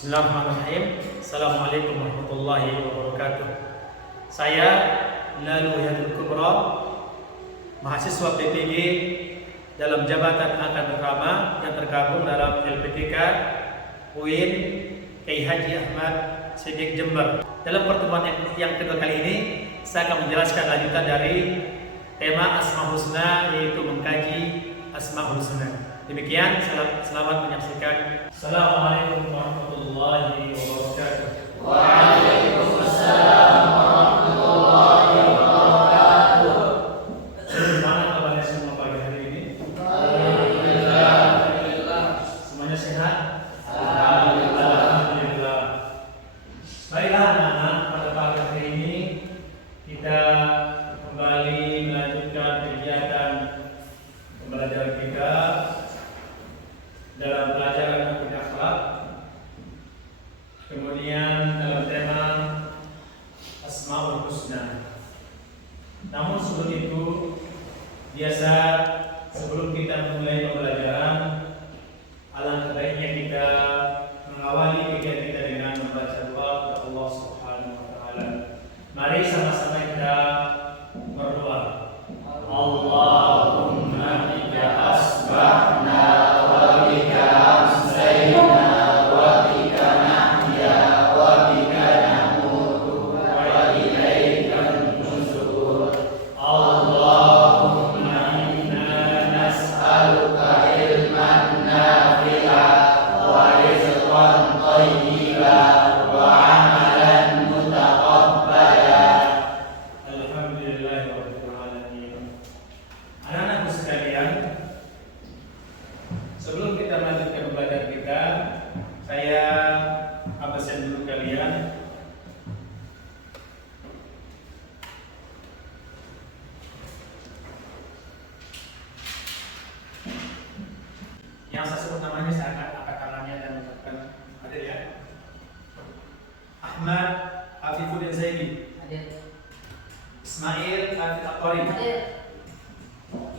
Bismillahirrahmanirrahim. Assalamualaikum warahmatullahi wabarakatuh. Saya Lalu Yadul Kubra, mahasiswa PPG dalam Jabatan Akad Agama yang tergabung dalam LPTK UIN Kiai Haji Ahmad Siddiq Jember. Dalam pertemuan yang kedua kali ini, saya akan menjelaskan lanjutan dari tema Asmaul Husna, yaitu mengkaji Asmaul Husna. Demikian, selamat menyaksikan. Assalamualaikum warahmatullahi wabarakatuh. Waalaikumsalam warahmatullahi wabarakatuh. Bagaimana kabarnya semua pagi hari ini? Alhamdulillah. Semuanya sehat? Alhamdulillah. Alhamdulillah. Baiklah anak-anak, pada pagi hari ini kita kembali melanjutkan kegiatan pembelajaran kita dalam pelajaran akhlak. Kemudian dalam tema Asmaul Husna. Namun sebelum itu, biasa sebelum kita memulai pembelajaran, alangkah baiknya kita mengawali kegiatan kita dengan membaca doa kepada Allah Subhanahu wa taala. Mari sama-sama kita berdoa. Allahumma bika asbahna wa bika amsayna wa bika nahya wa bika namutu wa ilaika nusyur. Allahumma inna nas'aluka ilman nafi'a wa rizqan thayyiban wa amalan mutaqabbala. Alhamdulillahirabbil alamin. Anak-anakku sekalian, sebelum kita melanjutkan pembelajaran kita, saya absen dulu kalian. Yang saya sebut namanya saya angkat tangannya dan ucapkan hadir ya. Ahmad Afifuddin Zaidi, Ismail Afid Aqari,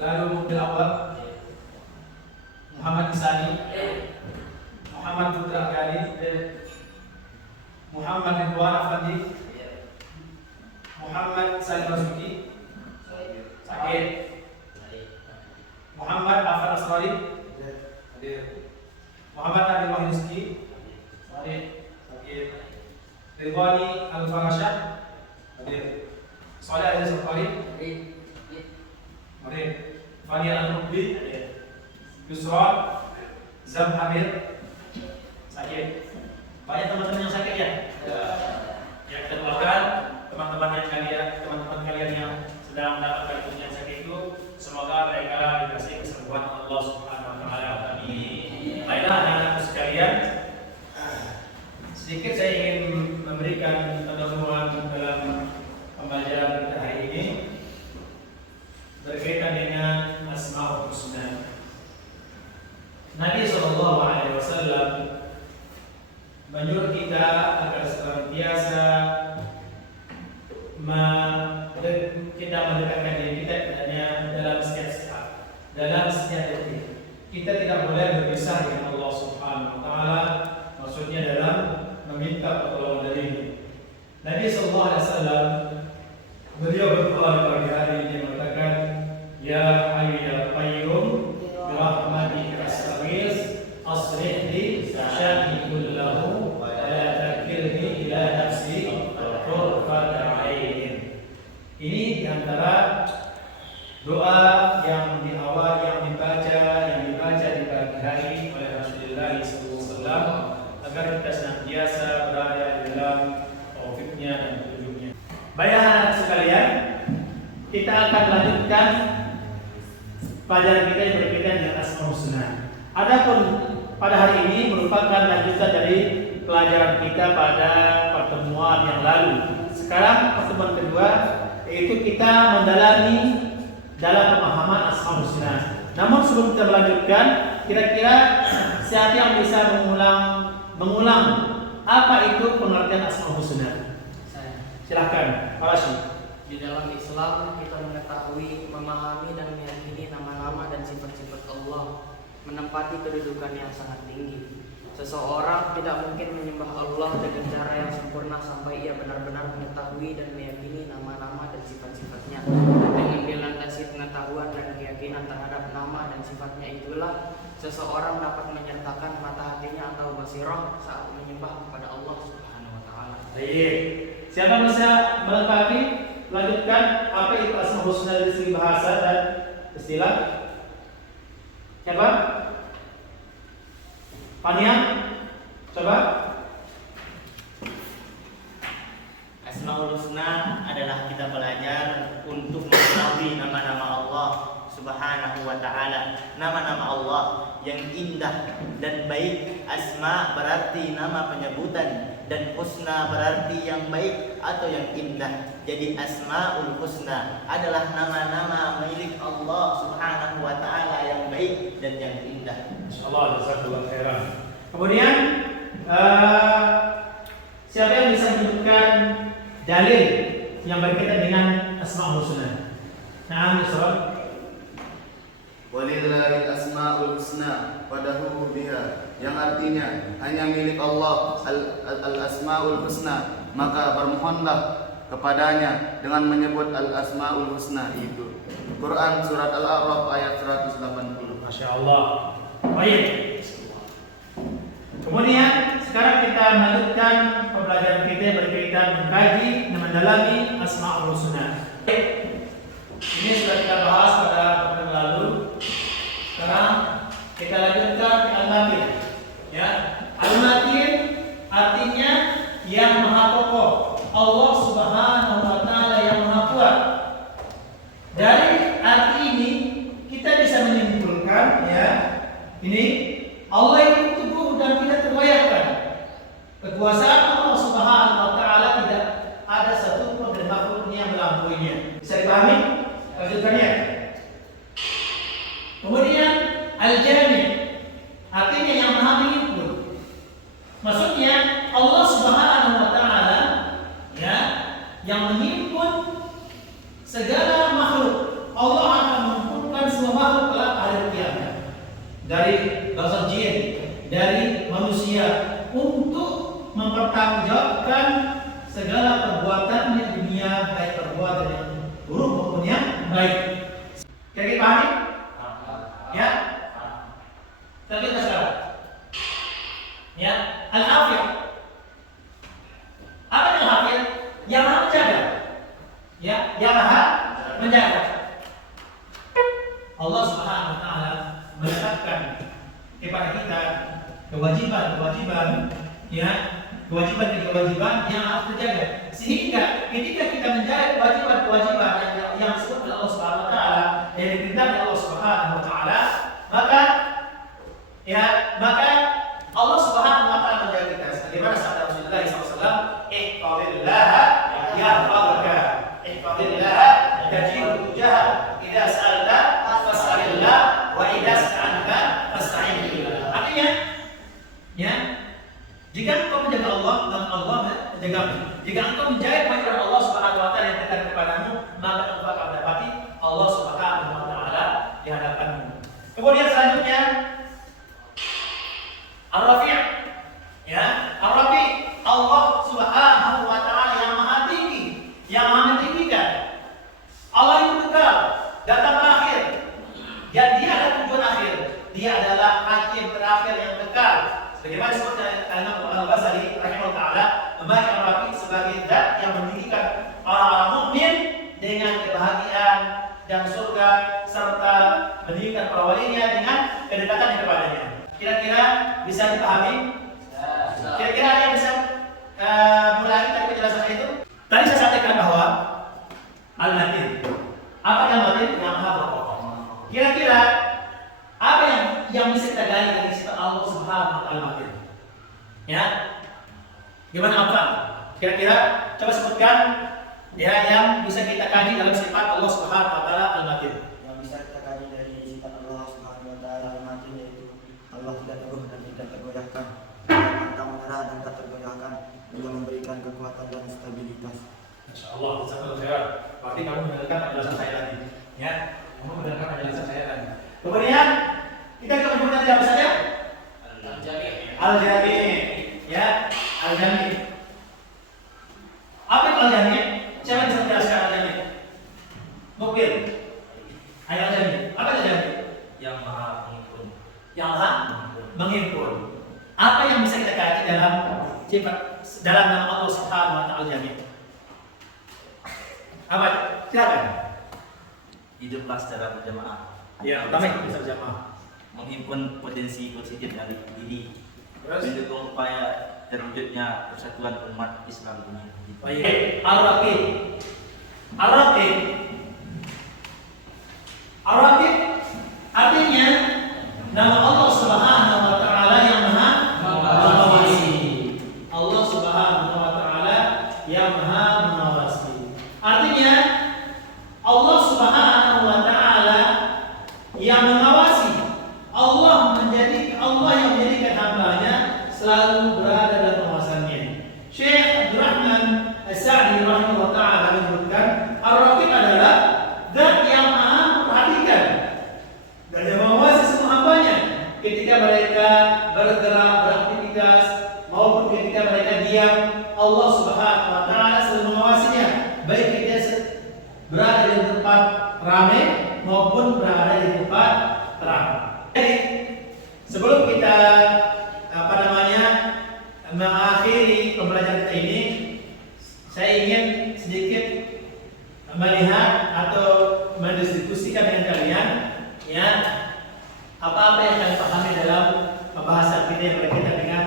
lalu Mukbil Awal, Muhammad Isani, Muhammad Putra Gali, Muhammad Ridwan Afandi, Muhammad Salim Basuki, Sakit, Muhammad Afan Aswari, Muhammad Nabil Wahyuski, Sakit, Ridwani Al-Farashah, Saleh Aziz Al-Qari, Fani Al-Mukbi, Yusron, Zam Hamid, sakit. Banyak teman-teman yang sakit ya? Yang kita doakan teman-teman kalian yang sedang mendapatkan ujian sakit itu, semoga mereka dikasih kesembuhan Allah Subhanahu wa taala. Amin. Baiklah anak-anak sekalian, sedikit saya ingin memberikan pendahuluan dalam pembelajaran kita hari ini berkaitan dengan Asmaul Husna. Nabi SAW menyuruh kita agar senantiasa kita mendekatkan diri kita kepadanya dalam setiap saat, dalam setiap detik. Kita tidak boleh berpisah dengan Allah Subhanahu wa taala, maksudnya dalam meminta pertolongan darinya. Nabi SAW beliau berdoa di pagi hari ini mengatakan, Ya Hayyu Ya Qayyum bi rahmatika astaghits aslih li sya'ni kullahu wa la takilni ila nafsi tarfata 'ain. Ini di antara doa yang di awal yang dibaca di pagi hari oleh Rasulullah SAW agar kita senantiasa berada di dalam taufiknya dan petunjuknya. Baik anak sekalian, kita akan lanjutkan pelajaran kita yang berkaitan dengan Asmaul Husna. Adapun pada hari ini merupakan lanjutan dari pelajaran kita pada pertemuan yang lalu. Sekarang pertemuan kedua, yaitu kita mendalami dalam pemahaman Asmaul Husna. Namun sebelum kita melanjutkan, kira-kira siapa yang bisa mengulang apa itu pengertian Asmaul Husna? Silahkan, Pak Rashid. Di dalam Islam kita mengetahui, memahami dan meyakini nama-nama dan sifat-sifat Allah menempati kedudukan yang sangat tinggi. Seseorang tidak mungkin menyembah Allah dengan cara yang sempurna sampai ia benar-benar mengetahui dan meyakini nama-nama dan sifat-sifatnya. Dengan dilandasi pengetahuan dan keyakinan terhadap nama dan sifatnya itulah seseorang dapat menyertakan mata hatinya atau basirah saat menyembah kepada Allah Subhanahu wa taala. Baik. Siapa bisa melengkapi? Lanjutkan apa itu Asmaul Husna dari segi bahasa dan istilah? Siapa? Pania? Coba. Asmaul Husna adalah kita belajar untuk mengetahui nama-nama Allah Subhanahu wa taala. Nama-nama Allah yang indah dan baik. Asma berarti nama penyebutan dan husna berarti yang baik atau yang indah. Jadi Asmaul Husna adalah nama-nama milik Allah Subhanahu wa taala yang baik dan yang indah. Insyaallah jazakallahu khairan. Kemudian siapa yang bisa menyebutkan dalil yang berkaitan dengan Asmaul Husna? Nah, Yusra. Walillahil asmaul husna fad'uhu biha, yang artinya hanya milik Allah al-asmaul husna, maka bermohonlah kepadanya dengan menyebut al-asmaul husna itu. Quran surat Al-A'raf ayat 180. Masya Allah. Baik. Kemudian sekarang kita melanjutkan pembelajaran kita yang berkaitan mengkaji dan mendalami Asmaul Husna. Ini sudah kita bahas pada pertemuan lalu. Sekarang kita lanjutkan ke Al-Matin. Ya, Al-Matin artinya yang maha kokoh, Allah Subhanahu wa taala yang maha kuat. Dari arti ini kita bisa menyimpulkan, ya, ini Allah itu teguh dan tidak tergoyahkan. Kekuasaan Allah Subhanahu wa taala tidak ada satu pun dari makhluknya yang melampauinya. Bisa dipahami? Lanjutkannya. Kemudian Al-Jami artinya yang maha menghimpun. Maksudnya Allah Subhanahu wa taala, ya, yang menghimpun segala makhluk. Allah akan mengumpulkan semua makhluk kelak hari kiamat. Dari bangsa jin, dari manusia, untuk mempertanggungjawabkan segala perbuatannya di dunia, baik perbuatan yang buruk maupun yang baik. Kira-kira pahami? Ya? Kita lihat sekarang. Ya, Al-Hafidh. Apa yang Al-Hafidh? Yang maha menjaga. Ya, yang maha menjaga. Allah Subhanahu wa taala menetapkan kepada kita kewajiban, ya, kewajiban yang harus terjaga. Sehingga ketika kita menjaga kewajiban yang disebut oleh Allah Subhanahu wa taala, yang diperintahkan oleh Allah Subhanahu wa taala, maka Allah Subhanahu wa taala menjaga kita. Sebagaimana sabda Rasulullah SAW, "Ihfazillaha yahfazka, ihfazillaha tajidhu tujahak, idza sa'alta fas'alillah wa idza sta'anta fasta'in billah." Artinya, ya, jika engkau menjaga Allah, maka Allah menjagamu. Jika engkau menjaga kewajiban Allah Subhanahu wa taala yang dekat kepadamu, maka engkau akan mendapati Allah Subhanahu wa taala di hadapanmu. Kemudian selanjutnya Ar-Rafi', ya, Ar-Rafi', Allah Subhanahu wa taala yang maha tinggi, yang maha meninggikan. Allah itu kekal, datang akhir. Dan dia adalah tujuan akhir. Dia adalah hakim terakhir yang kekal. Sebagaimana disebut Imam Al-Ghazali rahimahullah taala, membaca Ar-Rafi' sebagai zat yang meninggikan orang-orang mukmin dengan kebahagiaan dan surga, serta meninggikan para walinya dengan kedekatan kepadanya. Kira-kira bisa dipahami? Kira-kira ada yang bisa mulai dari penjelasan itu? Tadi saya sampaikan bahwa Al-Matin. Apa yang Al-Matin? Yang maha kokoh. Kira-kira apa yang bisa kita gali dari sifat Allah Subhanahu wa taala Al-Matin? Ya. Gimana apa? Kira-kira coba sebutkan, ya, yang bisa kita kaji dalam sifat Allah Subhanahu wa taala Al-Matin. Yang bisa kita kaji dari sifat Allah Subhanahu wa taala Al-Matin yaitu Allah tidak teguh dan tidak tergoyahkan, pantang menyerah dan tak tergoyahkan. Dia memberikan kekuatan dan stabilitas. Insyaallah, jazakallahu khairan. Berarti kamu mendengarkan penjelasan saya tadi, ya. Kamu mendengarkan penjelasan saya tadi. Kemudian kita akan menyebutkan apa saja? Al-Jami'. Al-Jami, ya, Al-Jami. Apa itu Al-Jami? Siapa bisa menjelaskan Al-Jami? Mobil. Ayo Al-Jami. Apa itu Al-Jami? Yang maha menghimpun. Yang maha menghimpun. Apa yang bisa kita kaji dalam nama Allah Subhanahu wa Ta'ala Al-Jami? Apa? Silakan. Hiduplah secara berjamaah. Ya, pertama bisa berjamaah. Menghimpun potensi positif dari diri. Terus? Mendukung upaya terwujudnya persatuan umat Islam dunia. Baik. Al-Raqib. Al-Raqib. Al-Raqib artinya nama Allah Subhanahu wa Ta'ala yang maha mengawasi. Allah Subhanahu wa Ta'ala yang maha mengawasi. Artinya Allah Subhanahu wa Ta'ala yang mengawasi. Allah yang menjadikan hambanya selalu berada dalam pengawasannya. Syekh Abdul Rahman As-Sa'di rahimahullah ta'ala menyebutkan Ar-Raqib adalah zat yang maha memperhatikan dan yang mengawasi semua hambanya ketika mereka bergerak, beraktivitas maupun ketika mereka diam. Allah Subhanahu wa Ta'ala selalu mengawasinya, baik ketika berada di tempat ramai maupun berada di tempat terang. Jadi sebelum kita mengakhiri pembelajaran kita ini, saya ingin sedikit melihat atau mendiskusikan dengan kalian, ya, apa-apa yang kalian pahami dalam pembahasan kita yang berkaitan dengan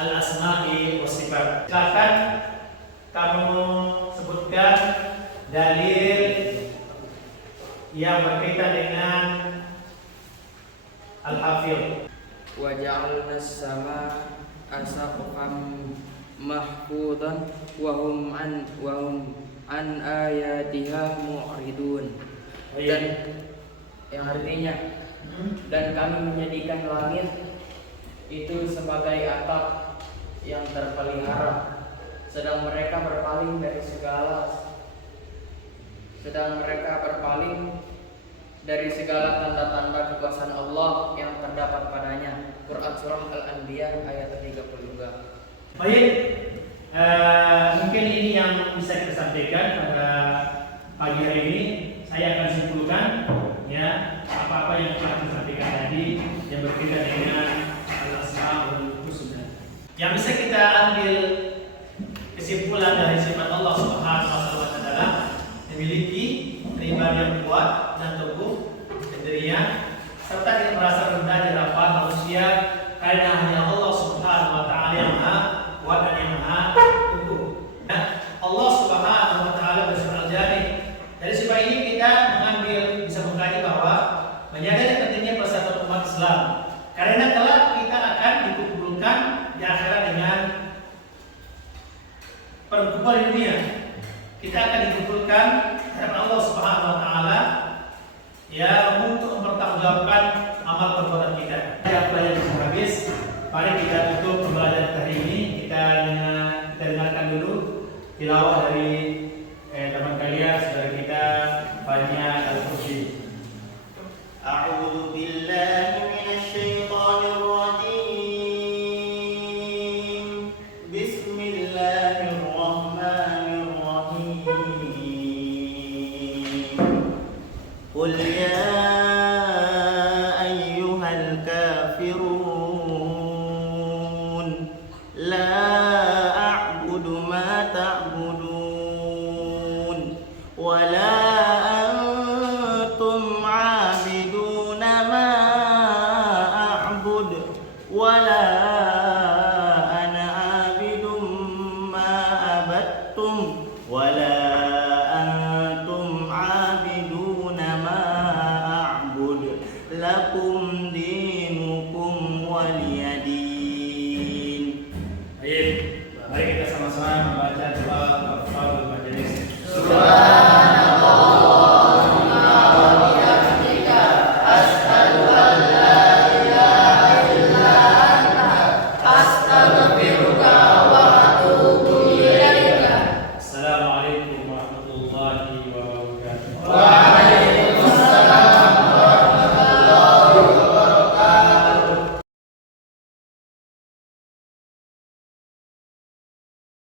al-asma'i wa sifat. Silakan kamu sebutkan dalil yang berkaitan dengan al-hafidh. Wa ja'alna as-sama asaqan mahfudan wa hum an ayatiha mu'ridun. Dan yang artinya, dan kami menjadikan langit itu sebagai atap yang terpelihara, sedang mereka berpaling dari segala tanda-tanda kekuasaan Allah yang terdapat padanya. Quran Surah Al-Anbiya ayat 32. Baik, mungkin ini yang bisa kita sampaikan pada pagi hari ini. Saya akan simpulkan, ya, apa-apa yang telah kita sampaikan tadi yang berkaitan dengan al-asmaul husna. Yang bisa kita ambil kesimpulan dari sifat Allah Subhanahu wa Ta'ala adalah memiliki keimbanan yang kuat dan teguh, pendirian, serta tidak merasa rendah di hadapan manusia, karena hanya Allah Subhanahu wa Ta'ala yang maha kuat dan yang maha teguh. Allah Subhanahu wa Ta'ala bersifat al-Jami. Dari sifat ini kita bisa mengkaji bahwa menyadari pentingnya persatuan umat Islam, karena kelak kita akan dikumpulkan di akhirat dengan perkumpulan di dunia. Kita akan dikumpulkan karena Allah Subhanahu wa Ta'ala, ya, untuk mempertanggungjawabkan amal perbuatan kita. Apa yang bisa habis, mari kita tutup pembelajaran hari ini. Kita dengarkan dulu tilawah dari